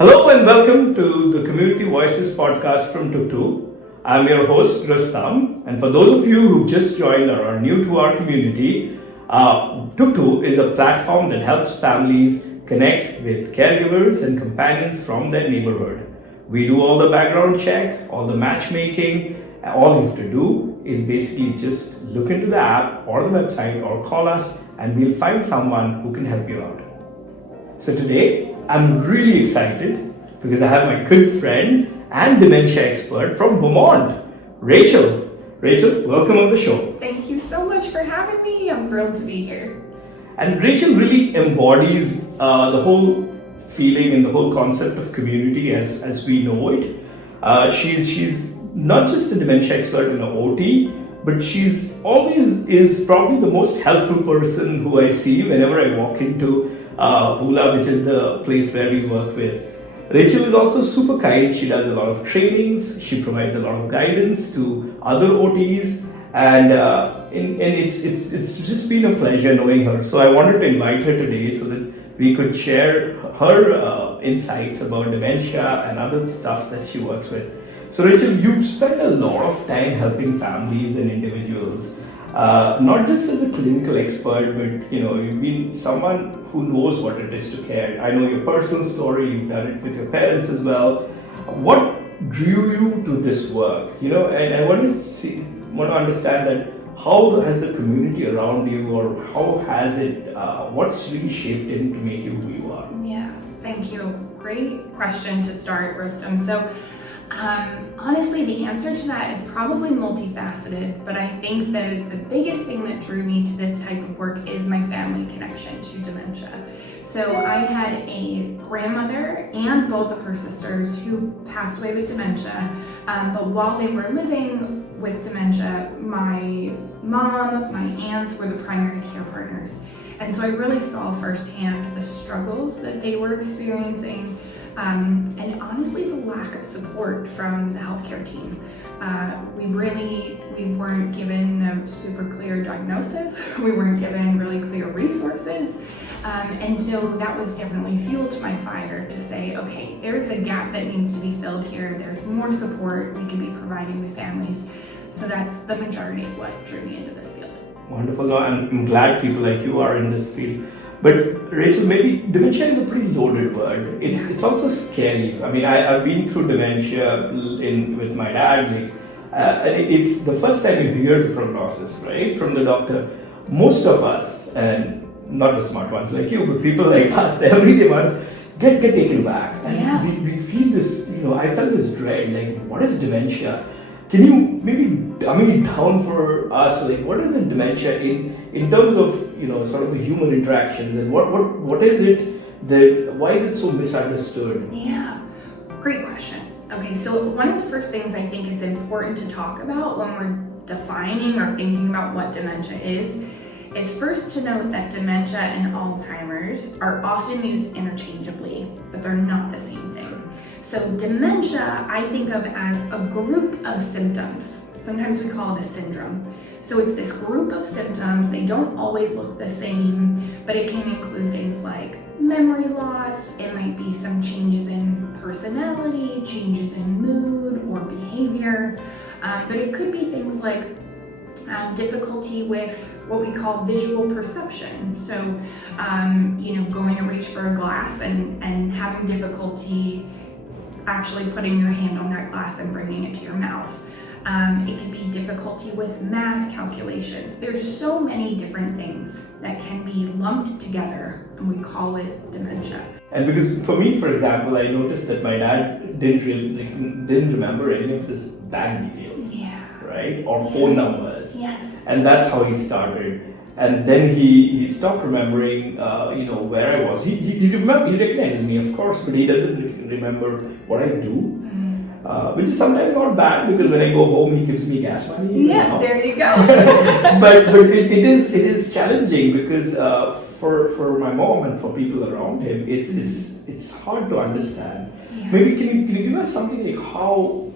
Hello and welcome to the Community Voices podcast from Tuktu. I'm your host Rustam, and for those of you who've just joined or are new to our community, Tuktu is a platform that helps families connect with caregivers and companions from their neighborhood. We do all the background check, all the matchmaking. All you have to do is basically just look into the app or the website or call us, and we'll find someone who can help you out. So today, I'm really excited because I have my good friend and dementia expert from Vermont, Rachel. Rachel, welcome on the show. Thank you so much for having me. I'm thrilled to be here. And Rachel really embodies the whole feeling and the whole concept of community as we know it. She's not just a dementia expert in OT, but she's always is probably the most helpful person who I see whenever I walk into Hula, which is the place where we work with. Rachel is also super kind. She does a lot of trainings. She provides a lot of guidance to other OTs, and it's just been a pleasure knowing her. So I wanted to invite her today so that we could share her insights about dementia and other stuff that she works with. So Rachel, you spend a lot of time helping families and individuals. Not just as a clinical expert, but you've been someone who knows what it is to care. I know your personal story, you've done it with your parents as well. What drew you to this work? And I want to understand that how has the community around you, or how has it, what's really shaped it to make you who you are? Yeah, thank you. Great question to start, Rustam. So honestly, the answer to that is probably multifaceted, but I think that the biggest thing that drew me to this type of work is my family connection to dementia. So I had a grandmother and both of her sisters who passed away with dementia, but while they were living with dementia, my mom, my aunts were the primary care partners. And so I really saw firsthand the struggles that they were experiencing, and honestly the lack of support from the healthcare team. We weren't given a super clear diagnosis, we weren't given really clear resources, and so that was definitely fuel to my fire to say, okay, there's a gap that needs to be filled here, there's more support we could be providing with families. So that's the majority of what drew me into this field. Wonderful. No, I'm glad people like you are in this field. But Rachel, maybe dementia is a pretty loaded word. It's also scary. I mean, I've been through dementia with my dad. And it's the first time you hear the prognosis, right, from the doctor. Most of us, and not the smart ones like you, but people like us, the everyday ones, get taken back. And we feel this, I felt this dread, like, what is dementia? Can you maybe dummy it down for us? Like, what is it, dementia in terms of sort of the human interactions, and what is it why is it so misunderstood? Yeah, great question. Okay, so one of the first things I think it's important to talk about when we're defining or thinking about what dementia is first to note that dementia and Alzheimer's are often used interchangeably, but they're not the same thing. So dementia, I think of as a group of symptoms. Sometimes we call it a syndrome. So it's this group of symptoms. They don't always look the same, but it can include things like memory loss. It might be some changes in personality, changes in mood or behavior. But it could be things like difficulty with what we call visual perception. So, going to reach for a glass and having difficulty actually putting your hand on that glass and bringing it to your mouth. It could be difficulty with math calculations. There's so many different things that can be lumped together, and we call it dementia. And because for me, for example, I noticed that my dad didn't remember any of his bank details. Yeah. Right? Or phone numbers. Yes. And that's how he started. And then he stopped remembering, where I was. He recognizes me, of course, but he doesn't remember what I do. Which is sometimes not bad, because when I go home, he gives me gas money. Yeah, there you go. but it is challenging, because for my mom and for people around him, it's hard to understand. Yeah. Maybe can you give us something like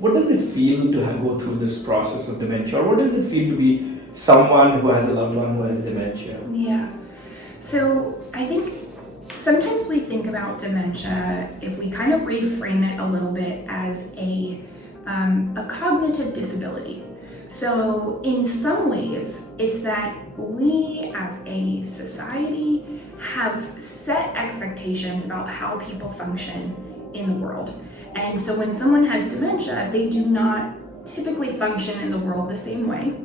what does it feel to go through this process of dementia, or what does it feel to be someone who has a loved one who has dementia? Yeah. So I think sometimes we think about dementia, if we kind of reframe it a little bit, as a cognitive disability. So in some ways, it's that we as a society have set expectations about how people function in the world. And so when someone has dementia, they do not typically function in the world the same way.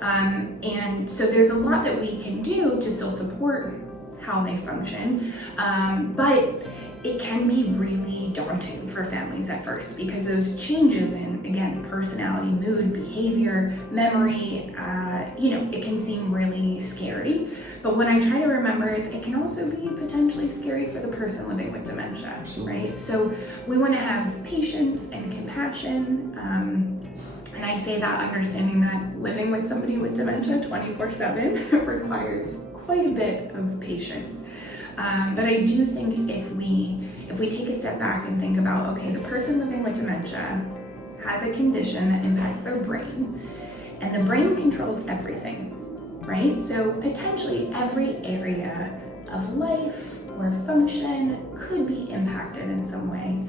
And so there's a lot that we can do to still support how they function, but it can be really daunting for families at first, because those changes in, again, personality, mood, behavior, memory, it can seem really scary. But what I try to remember is it can also be potentially scary for the person living with dementia, right? So we want to have patience and compassion. And I say that understanding that living with somebody with dementia 24/7 requires quite a bit of patience. But I do think if we take a step back and think about, okay, the person living with dementia has a condition that impacts their brain, and the brain controls everything, right? So potentially every area of life or function could be impacted in some way.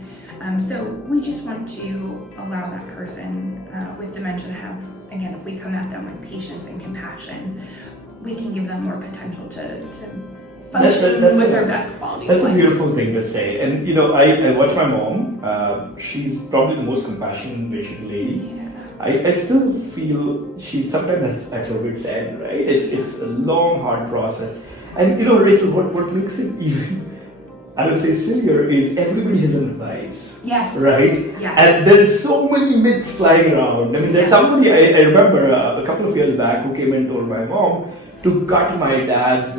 So we just want to allow that person with dementia to have, again, if we come at them with patience and compassion, we can give them more potential to function with their best quality of life. That's a beautiful thing to say. And I watch my mom. She's probably the most compassionate, patient lady. Yeah. I still feel she's sometimes at her wit's end, right? It's a long, hard process. And Rachel, what makes it even, I would say, sillier is everybody has an advice. Yes. Right? Yes. And there is so many myths flying around. I mean, there's somebody, I remember a couple of years back, who came and told my mom to cut my dad's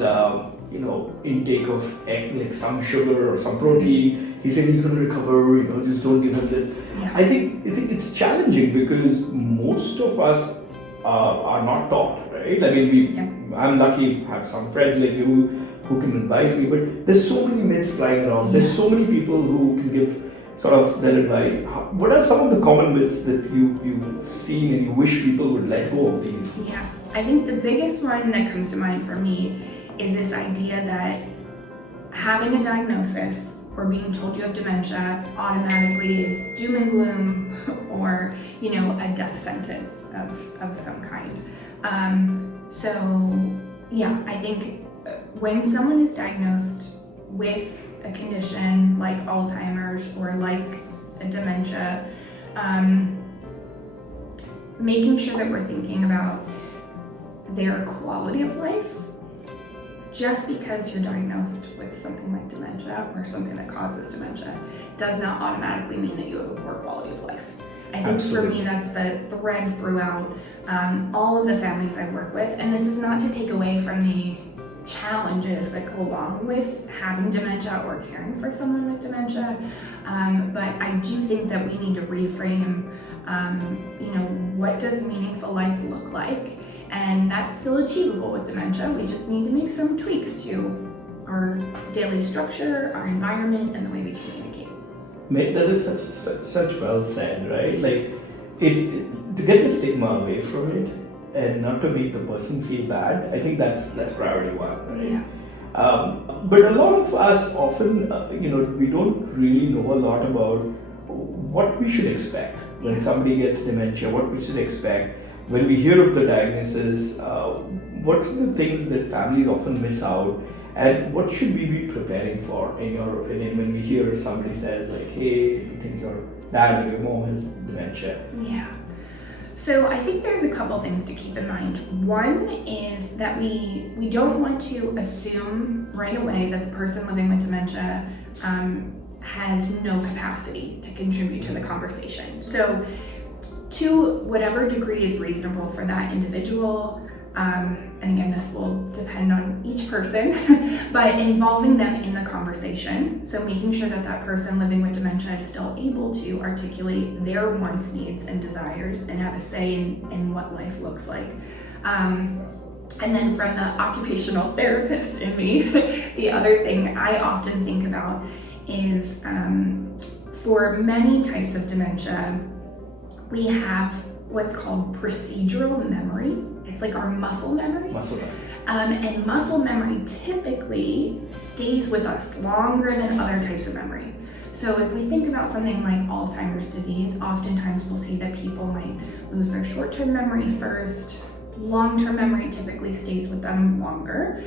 intake of like some sugar or some protein. He said he's going to recover, just don't give him this. Yeah. I think it's challenging because most of us are not taught, right? I mean, I'm lucky to have some friends like you who can advise me, but there's so many myths flying around. There's so many people who can give sort of their advice. What are some of the common myths that you've seen and you wish people would let go of these? Yeah, I think the biggest one that comes to mind for me is this idea that having a diagnosis or being told you have dementia automatically is doom and gloom or, a death sentence of some kind. So yeah, I think when someone is diagnosed with a condition like Alzheimer's or like a dementia, making sure that we're thinking about their quality of life. Just because you're diagnosed with something like dementia or something that causes dementia does not automatically mean that you have a poor quality of life. I think for me that's the thread throughout all of the families I work with, and this is not to take away from the challenges that go along with having dementia or caring for someone with dementia, but I do think that we need to reframe, what does meaningful life look like? And that's still achievable with dementia. We just need to make some tweaks to our daily structure, our environment, and the way we communicate. Mate, that is such well said, right? Like, it's to get the stigma away from it and not to make the person feel bad. I think that's priority one, right? Yeah. But a lot of us often, we don't really know a lot about what we should expect when somebody gets dementia. What we should expect when we hear of the diagnosis. What's the things that families often miss out, and what should we be preparing for, in your opinion, when we hear somebody says like, hey, you think your dad or your mom has dementia? Yeah. So I think there's a couple things to keep in mind. One is that we don't want to assume right away that the person living with dementia has no capacity to contribute to the conversation. So to whatever degree is reasonable for that individual, and again, this will depend on each person, but involving them in the conversation. So making sure that that person living with dementia is still able to articulate their wants, needs, and desires and have a say in what life looks like. And then from the occupational therapist in me, the other thing I often think about is for many types of dementia, we have what's called procedural memory. it's like our muscle memory. Muscle memory. And muscle memory typically stays with us longer than other types of memory. So if we think about something like Alzheimer's disease, oftentimes we'll see that people might lose their short-term memory first. Long-term memory typically stays with them longer.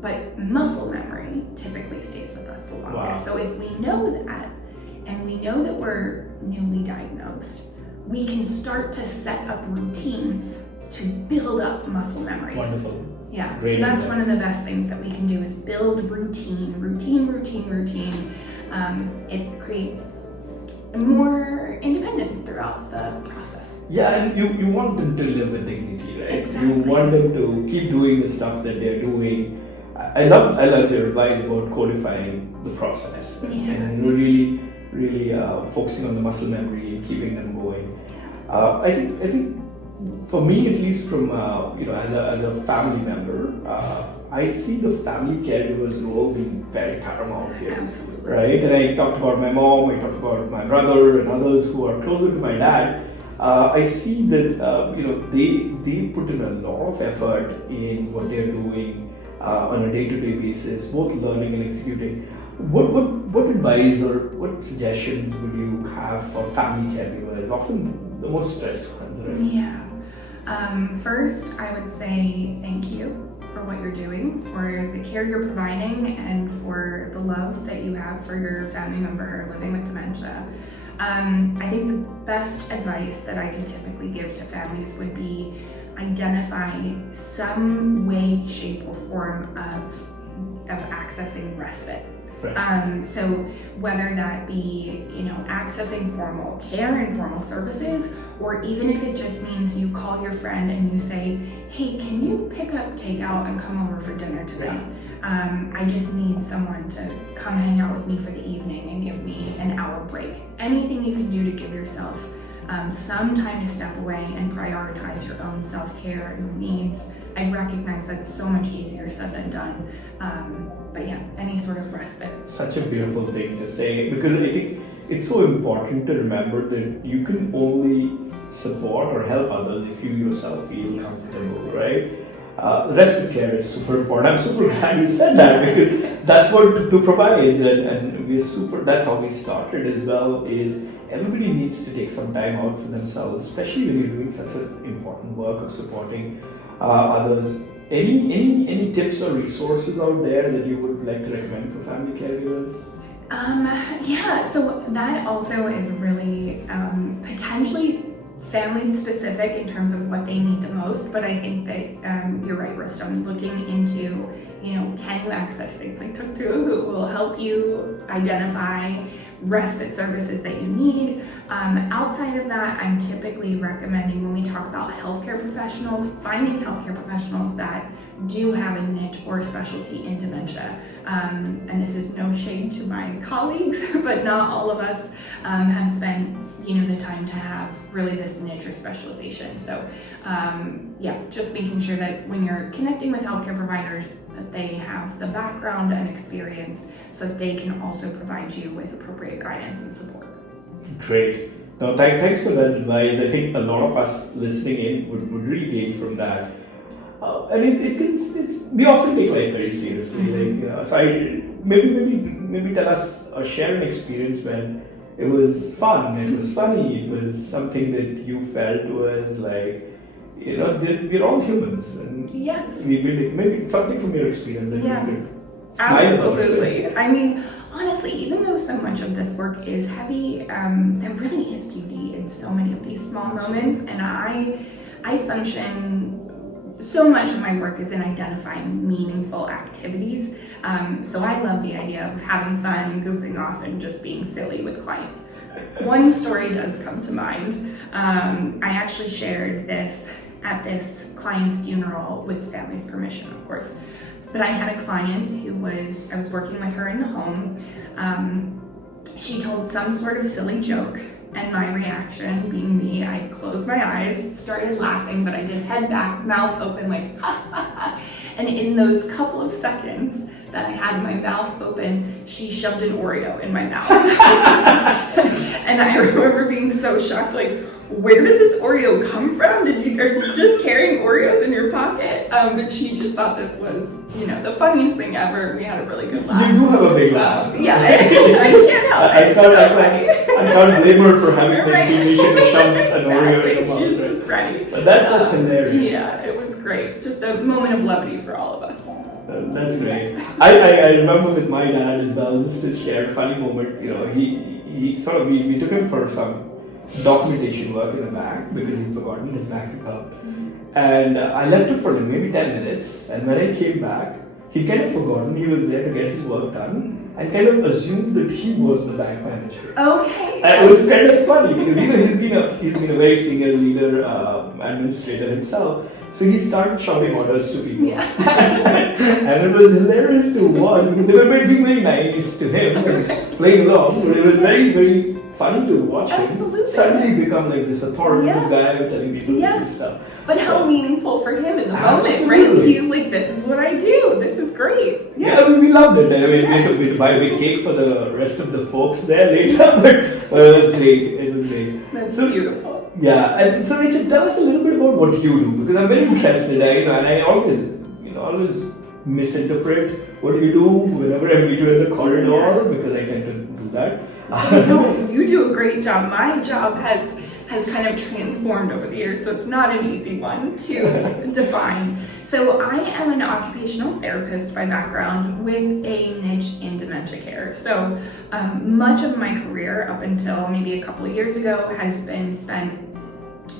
But muscle memory typically stays with us the longest. Wow. So if we know that, and we know that we're newly diagnosed, we can start to set up routines to build up muscle memory. Wonderful. Yeah, so Great that's advice. one of the best things that we can do is build routine. It creates more independence throughout the process. Yeah, and you want them to live with dignity, right? Exactly. You want them to keep doing the stuff that they're doing. I love your advice about codifying the process and really focusing on the muscle memory and keeping them going. I think for me, at least from as a family member, I see the family caregiver's role being very paramount here. Absolutely. Right? And I talked about my mom, I talked about my brother and others who are closer to my dad. I see that they put in a lot of effort in what they're doing on a day-to-day basis, both learning and executing. What advice or what suggestions would you have for family caregivers, often the most stressed ones, right? Yeah. First, I would say thank you for what you're doing, for the care you're providing, and for the love that you have for your family member living with dementia. I think the best advice that I could typically give to families would be identify some way, shape, or form of accessing respite. So whether that be, accessing formal care and formal services, or even if it just means you call your friend and you say, hey, can you pick up takeout and come over for dinner tonight? I just need someone to come hang out with me for the evening and give me an hour break. Anything you can do to give yourself some time to step away and prioritize your own self-care and needs. I recognize that's so much easier said than done. But yeah, any sort of respite. Such a beautiful thing to say, because I think it's so important to remember that you can only support or help others if you yourself feel comfortable, right? Respite care is super important. I'm super glad you said that, because that's what Tuktu provides, and we're super. That's how we started as well. Is everybody needs to take some time out for themselves, especially when you're doing such an important work of supporting others. Any tips or resources out there that you would like to recommend for family caregivers? So that also is really potentially family specific in terms of what they need the most, but I think that you're right, Rustam, looking into, can you access things like Tuktu, who will help you identify respite services that you need. Outside of that, I'm typically recommending, when we talk about healthcare professionals, finding healthcare professionals that do have a niche or specialty in dementia. And this is no shade to my colleagues, but not all of us have spent the time to have really this niche or specialization. So just making sure that when you're connecting with healthcare providers, that they have the background and experience so that they can also provide you with appropriate guidance and support. Great. No, thanks for that advice. I think a lot of us listening in would really gain from that. And we often take life very seriously. So I maybe tell us or share an experience when it was fun, it was funny, it was something that you felt was like, we're all humans, and yes, maybe something from your experience that yes, you could smile about. Absolutely. I mean, honestly, even though so much of this work is heavy, there really is beauty in so many of these small moments, and I function. So much of my work is in identifying meaningful activities. So I love the idea of having fun and goofing off and just being silly with clients. One story does come to mind. I actually shared this at this client's funeral with family's permission, of course. But I had a client I was working with her in the home. She told some sort of silly joke. And my reaction, being me, I closed my eyes, started laughing, but I did head back, mouth open, like, ha, ha, ha. And in those couple of seconds that I had my mouth open, she shoved an Oreo in my mouth. And I remember being so shocked, like, where did this Oreo come from? Are you just carrying Oreos in your pocket? But she just thought this was, the funniest thing ever. We had a really good laugh. You do have a big laugh. Yeah, I can't help it. I can't blame her for having the inclination to shove an Oreo in her mouth. She's just ready. But that's hilarious. Yeah, it was great. Just a moment of levity for all of us. That's great. I remember with my dad as well, just to share a funny moment, he sort of, we took him for some documentation work in the bank because he'd forgotten his bank account. And I left him for like maybe 10 minutes, and when I came back, he kind of forgotten he was there to get his work done and kind of assumed that he was the bank manager. Okay. And it was kind of funny because he's been a very senior leader, administrator himself. So he started shouting orders to people. Yeah. And it was hilarious to watch because they were being very nice to him and playing along, but it was very, very funny to watch Absolutely. him suddenly become like this authoritative guy telling people to do stuff. But how meaningful for him in the Absolutely. moment, right? He's like, this is what I do. This is great. Yeah, I mean, we loved it. I mean, we had to buy a big cake for the rest of the folks there later, but it was great. It was great. That's beautiful. Yeah, and so Rachel, tell us a little bit about what you do because I'm very interested. And I always misinterpret what you do whenever I meet you in the corridor because I tend to do that. No, you do a great job. My job has kind of transformed over the years, so it's not an easy one to define. So I am an occupational therapist by background with a niche in dementia care. So much of my career up until maybe a couple of years ago has been spent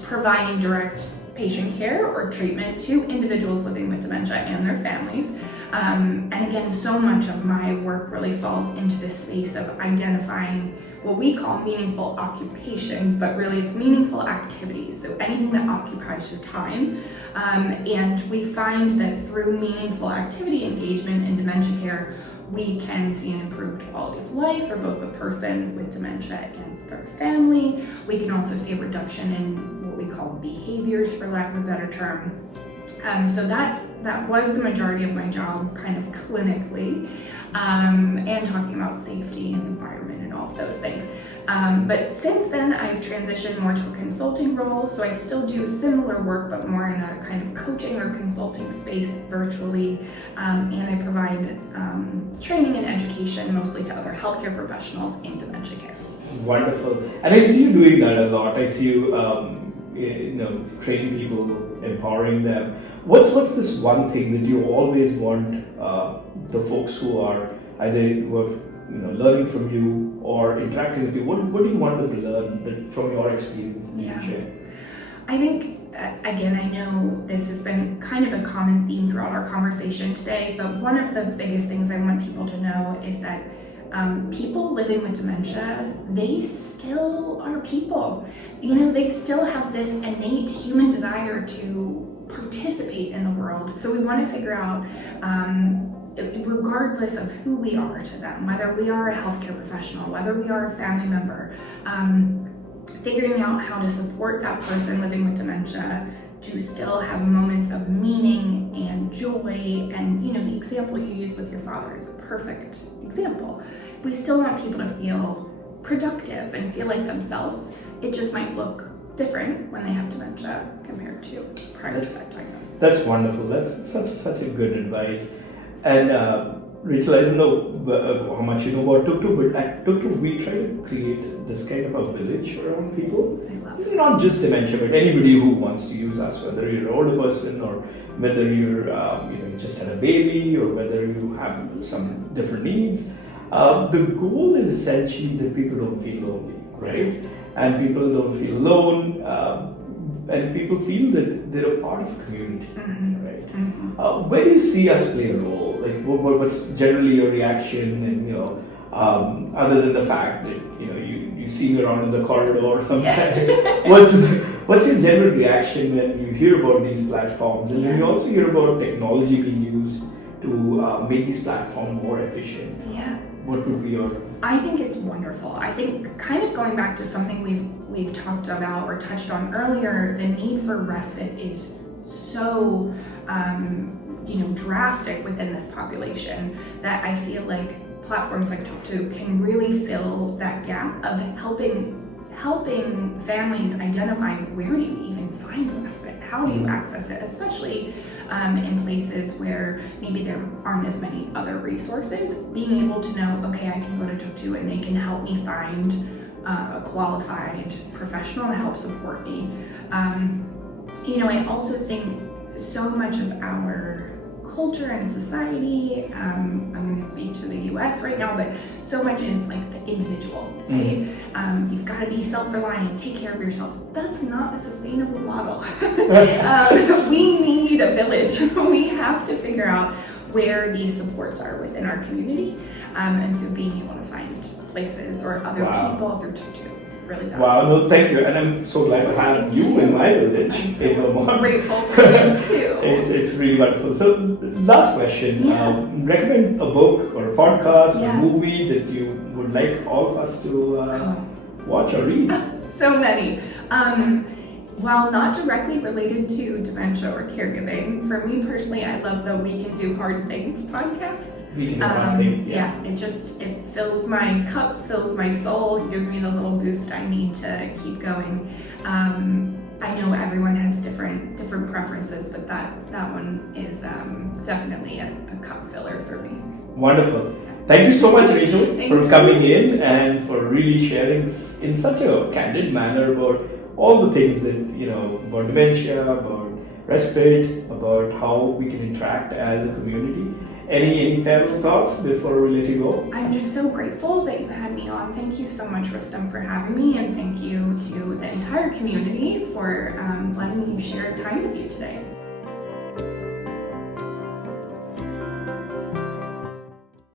providing direct patient care or treatment to individuals living with dementia and their families. And again, so much of my work really falls into this space of identifying what we call meaningful occupations, but really it's meaningful activities. So anything that occupies your time. And we find that through meaningful activity engagement in dementia care, we can see an improved quality of life for both the person with dementia and their family. We can also see a reduction in what we call behaviors, for lack of a better term. So that was the majority of my job, kind of clinically, and talking about safety and environment and all of those things. But since then, I've transitioned more to a consulting role. So I still do similar work, but more in a kind of coaching or consulting space virtually. And I provide training and education mostly to other healthcare professionals in dementia care. Wonderful. And I see you doing that a lot. I see you, training people, empowering them. What's this one thing that you always want the folks who are either learning from you or interacting with you? What do you want them to learn from your experience? Yeah. I think, again, I know this has been kind of a common theme throughout our conversation today, but one of the biggest things I want people to know is that people living with dementia, they still are people. They still have this innate human desire to participate in the world. So we want to figure out, regardless of who we are to them, whether we are a healthcare professional, whether we are a family member, figuring out how to support that person living with dementia to still have moments of meaning and joy. And the example you used with your father is a perfect example. We still want people to feel productive and feel like themselves. It just might look different when they have dementia compared to prior to that diagnosis. That's wonderful. That's such a good advice. And Rachel, I don't know how much you know about Tuktu, but at Tuktu we try to create this kind of a village around people. I love it. Not just dementia, but anybody who wants to use us, whether you're an older person or whether you're you just had a baby or whether you have some different needs. The goal is essentially that people don't feel lonely, right? And people don't feel alone, and people feel that they're a part of a community, right? Mm-hmm. Where do you see us play a role? Like, what's generally your reaction? And other than the fact that you see me around in the corridor or something, what's your general reaction when you hear about these platforms, and then you also hear about technology being used to make these platforms more efficient? Yeah. What would be your? I think it's wonderful. I think kind of going back to something we've talked about or touched on earlier, the need for respite is so drastic within this population that I feel like platforms like Tuktu can really fill that gap of helping helping families identifying where do you even find respite, how do you access it, especially in places where maybe there aren't as many other resources. Being able to know, okay, I can go to Tuktu and they can help me find a qualified professional to help support me. I also think so much of our culture and society, I'm going to speak to the US right now, but so much is like the individual, right? You've got to be self-reliant, take care of yourself. That's not a sustainable model. We need a village. We have to figure out where these supports are within our community, and so being able to find places or other people through Tuktu is really valuable. Wow, no, thank you, and I'm so glad to have you in my village. I'm so grateful for you too. It's really wonderful. So, last question: recommend a book or a podcast or a movie that you would like all of us to watch or read. So many. While not directly related to dementia or caregiving, for me personally, I love the We Can Do Hard Things podcast. We Can Do Hard Things. Yeah, it fills my cup, fills my soul, gives me the little boost I need to keep going. I know everyone has different preferences, but that one is definitely a cup filler for me. Wonderful. Thank you so much, Rachel, for coming in and for really sharing in such a candid manner about all the things that, about dementia, about respite, about how we can interact as a community. Any farewell thoughts before we let you go? I'm just so grateful that you had me on. Thank you so much, Rustam, for having me, and thank you to the entire community for letting me share time with you today.